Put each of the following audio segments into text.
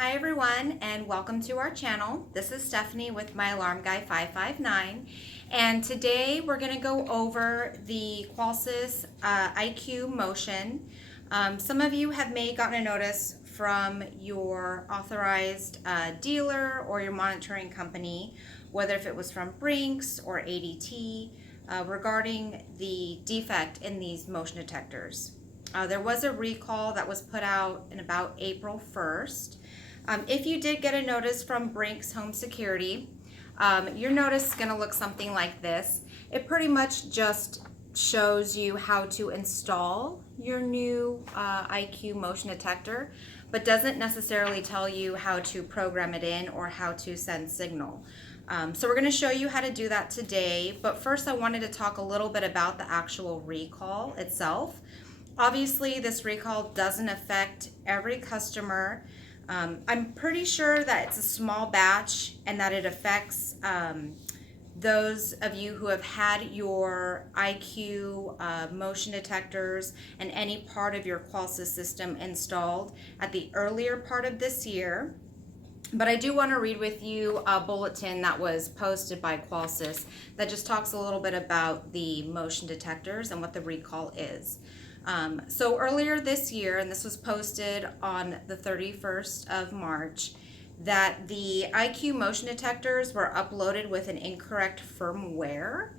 Hi everyone, and welcome to our channel. This is Stephanie with My Alarm Guy 559, and today we're going to go over the Qolsys IQ motion. Some of you have gotten a notice from your authorized dealer or your monitoring company, whether if it was from Brinks or ADT, regarding the defect in these motion detectors. There was a recall that was put out in about April 1st. If you did get a notice from Brinks Home Security, your notice is going to look something like this. It pretty much just shows you how to install your new IQ motion detector, but doesn't necessarily tell you how to program it in or how to send signal. So we're going to show you how to do that today, but first I wanted to talk a little bit about the actual recall itself. Obviously, this recall doesn't affect every customer. I'm pretty sure that it's a small batch and that it affects those of you who have had your IQ motion detectors and any part of your Qolsys system installed at the earlier part of this year. But I do want to read with you a bulletin that was posted by Qolsys that just talks a little bit about the motion detectors and what the recall is. So earlier this year, and this was posted on the 31st of March, that the IQ motion detectors were uploaded with an incorrect firmware,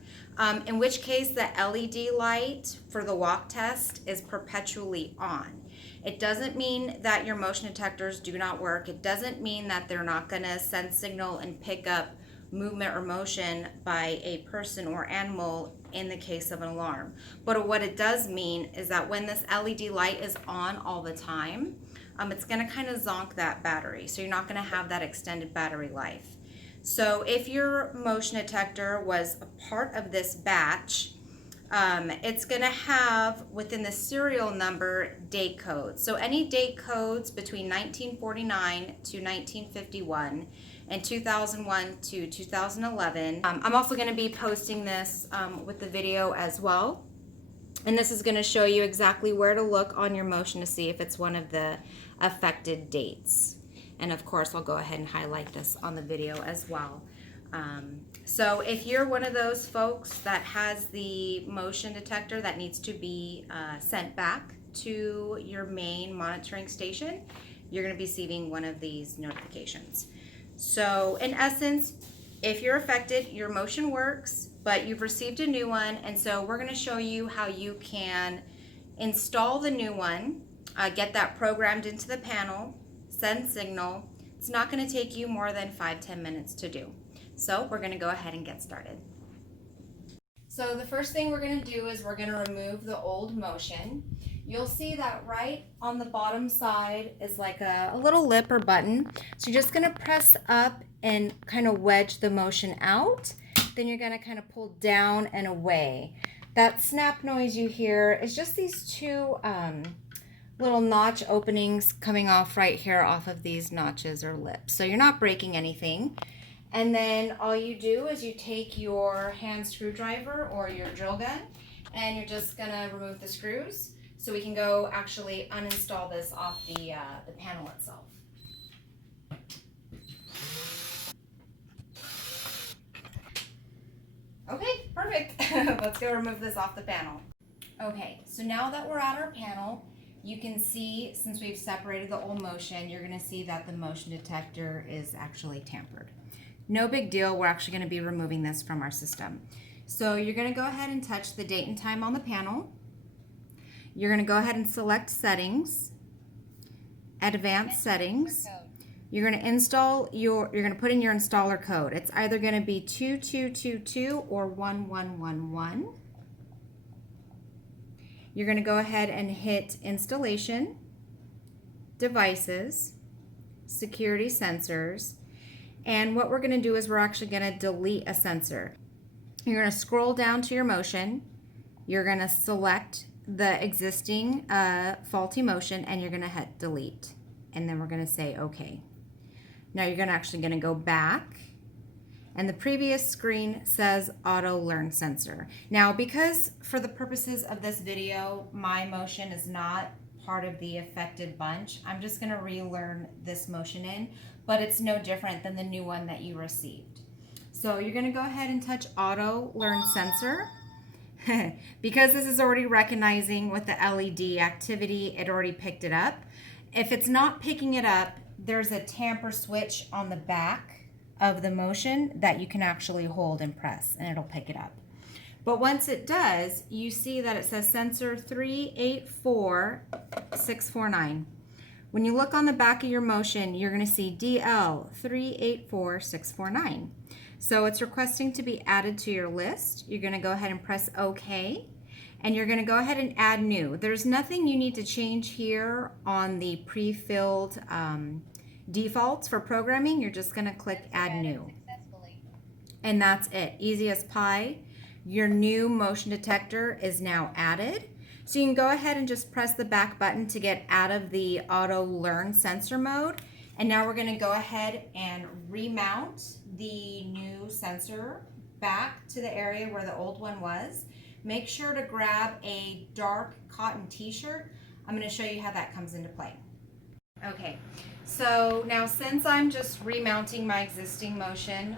in which case the LED light for the walk test is perpetually on. It doesn't mean that your motion detectors do not work. It doesn't mean that they're not going to send signal and pick up movement or motion by a person or animal in the case of an alarm. But what it does mean is that when this LED light is on all the time, it's going to kind of zonk that battery. So you're not going to have that extended battery life. So if your motion detector was a part of this batch, it's going to have within the serial number date codes. So any date codes between 1949 to 1951 and 2001 to 2011. I'm also going to be posting this with the video as well. And this is going to show you exactly where to look on your motion to see if it's one of the affected dates. And of course, I'll go ahead and highlight this on the video as well. So if you're one of those folks that has the motion detector that needs to be sent back to your main monitoring station, you're going to be receiving one of these notifications. So in essence, if you're affected, your motion works, but you've received a new one, and so we're going to show you how you can install the new one, get that programmed into the panel, send signal. It's not going to take you more than 5-10 minutes to do. So we're going to go ahead and get started. So the first thing we're going to do is we're going to remove the old motion. You'll see that right on the bottom side is like a little lip or button. So you're just going to press up and kind of wedge the motion out. Then you're going to kind of pull down and away. That snap noise you hear is just these two little notch openings coming off right here off of these notches or lips. So you're not breaking anything. And then all you do is you take your hand screwdriver or your drill gun and you're just going to remove the screws so we can go actually uninstall this off the panel itself. Okay, perfect. Let's go remove this off the panel. Okay, so now that we're at our panel, you can see, since we've separated the old motion, you're going to see that the motion detector is actually tampered. No big deal, we're actually going to be removing this from our system. So you're going to go ahead and touch the date and time on the panel. You're going to go ahead and select settings, advanced settings. You're going to put in your installer code. It's either going to be 2222 or 1111. You're going to go ahead and hit installation, devices, security sensors. And what we're going to do is we're actually going to delete a sensor. You're going to scroll down to your motion. You're going to select the existing faulty motion and you're going to hit delete. And then we're going to say OK. Now you're actually going to go back. And the previous screen says auto learn sensor. Now, because for the purposes of this video, my motion is not part of the affected bunch. I'm just going to relearn this motion in, but it's no different than the new one that you received. So you're going to go ahead and touch Auto Learn Sensor. Because this is already recognizing with the LED activity, it already picked it up. If it's not picking it up, there's a tamper switch on the back of the motion that you can actually hold and press, and it'll pick it up. But once it does, you see that it says sensor 384649. When you look on the back of your motion, you're going to see DL 384649. So it's requesting to be added to your list. You're going to go ahead and press OK, and you're going to go ahead and add new. There's nothing you need to change here on the pre-filled defaults for programming. You're just going to click Add New. And that's it. Easy as pie. Your new motion detector is now added. So you can go ahead and just press the back button to get out of the auto learn sensor mode. And now we're going to go ahead and remount the new sensor back to the area where the old one was. Make sure to grab a dark cotton t-shirt. I'm going to show you how that comes into play. Okay, so now since I'm just remounting my existing motion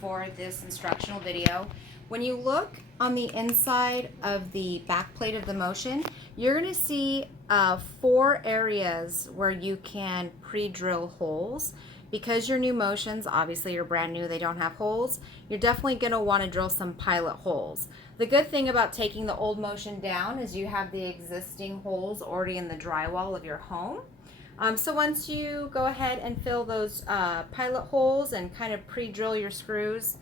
for this instructional video, when you look on the inside of the back plate of the motion, you're going to see 4 areas where you can pre-drill holes. Because your new motions, obviously you're brand new, they don't have holes, you're definitely going to want to drill some pilot holes. The good thing about taking the old motion down is you have the existing holes already in the drywall of your home. So once you go ahead and fill those pilot holes and kind of pre-drill your screws,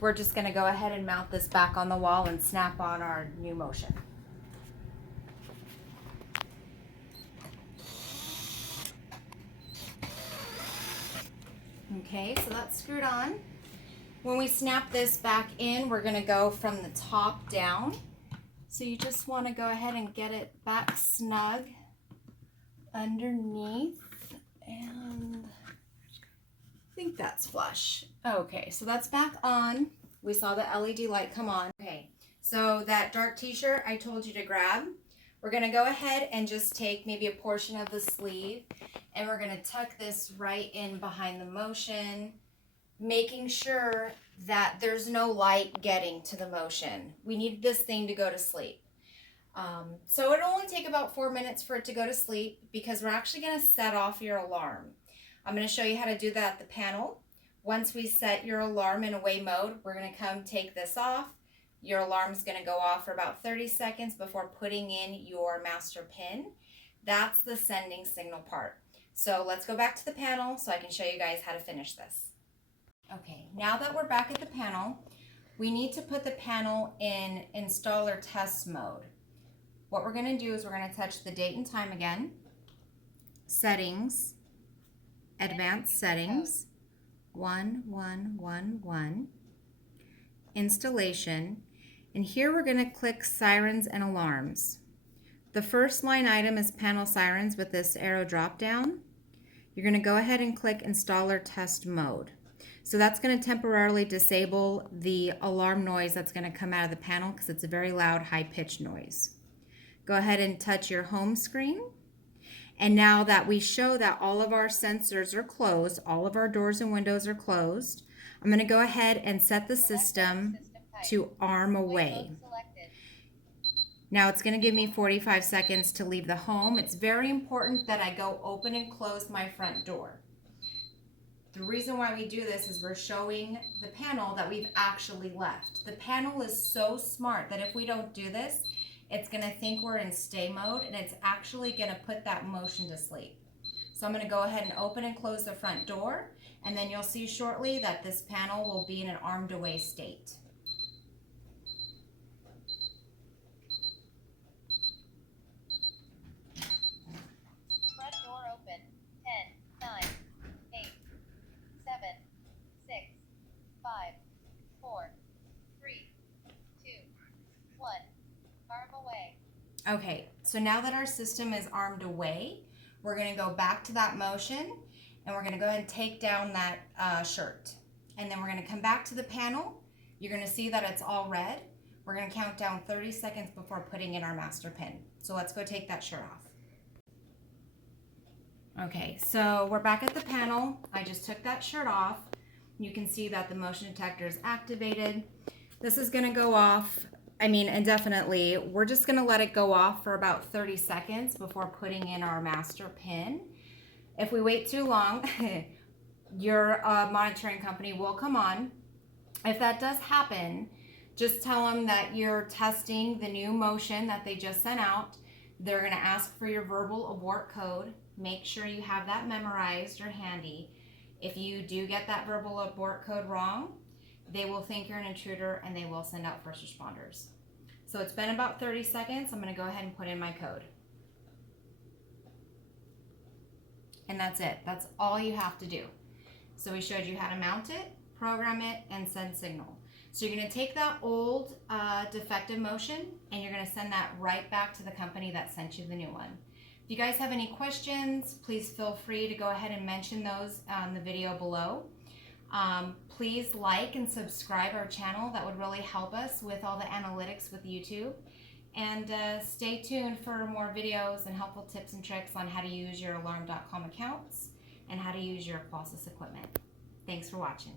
we're just going to go ahead and mount this back on the wall and snap on our new motion. Okay, so that's screwed on. When we snap this back in, we're going to go from the top down. So you just want to go ahead and get it back snug underneath, and I think that's flush. Okay, so that's back on. We saw the LED light come on. Okay, so that dark t-shirt I told you to grab, we're going to go ahead and just take maybe a portion of the sleeve, and we're going to tuck this right in behind the motion, making sure that there's no light getting to the motion. We need this thing to go to sleep. So it'll only take about 4 minutes for it to go to sleep, because we're actually going to set off your alarm. I'm going to show you how to do that at the panel. Once we set your alarm in away mode, we're going to come take this off. Your alarm is going to go off for about 30 seconds before putting in your master pin. That's the sending signal part. So let's go back to the panel so I can show you guys how to finish this. Okay, now that we're back at the panel, we need to put the panel in installer test mode. What we're going to do is we're going to touch the date and time again, settings, advanced settings, 1111, installation, and here we're going to click sirens and alarms. The first line item is panel sirens with this arrow drop down. You're going to go ahead and click installer test mode. So that's going to temporarily disable the alarm noise that's going to come out of the panel, because it's a very loud, high-pitched noise. Go ahead and touch your home screen. And now that we show that all of our sensors are closed, all of our doors and windows are closed, I'm going to go ahead and set the system to arm away. Now it's going to give me 45 seconds to leave the home. It's very important that I go open and close my front door. The reason why we do this is we're showing the panel that we've actually left. The panel is so smart that if we don't do this, it's going to think we're in stay mode, and it's actually going to put that motion to sleep. So I'm going to go ahead and open and close the front door, and then you'll see shortly that this panel will be in an armed away state. Front door open. 10, 9, 8, 7, 6, 5, 4, 3, 2, 1. Arm away. Okay, so now that our system is armed away, we're going to go back to that motion, and we're going to go ahead and take down that shirt. And then we're going to come back to the panel. You're going to see that it's all red. We're going to count down 30 seconds before putting in our master pin. So let's go take that shirt off. Okay, so we're back at the panel. I just took that shirt off. You can see that the motion detector is activated. This is gonna go off, indefinitely. We're just gonna let it go off for about 30 seconds before putting in our master pin. If we wait too long, your monitoring company will come on. If that does happen, just tell them that you're testing the new motion that they just sent out. They're gonna ask for your verbal abort code. Make sure you have that memorized or handy. If you do get that verbal abort code wrong, they will think you're an intruder and they will send out first responders. So it's been about 30 seconds. I'm gonna go ahead and put in my code. And that's it. That's all you have to do. So we showed you how to mount it, program it, and send signal. So you're gonna take that old defective motion and you're gonna send that right back to the company that sent you the new one. If you guys have any questions, please feel free to go ahead and mention those on the video below. Please like and subscribe our channel. That would really help us with all the analytics with YouTube. And stay tuned for more videos and helpful tips and tricks on how to use your alarm.com accounts and how to use your Qolsys equipment. Thanks for watching.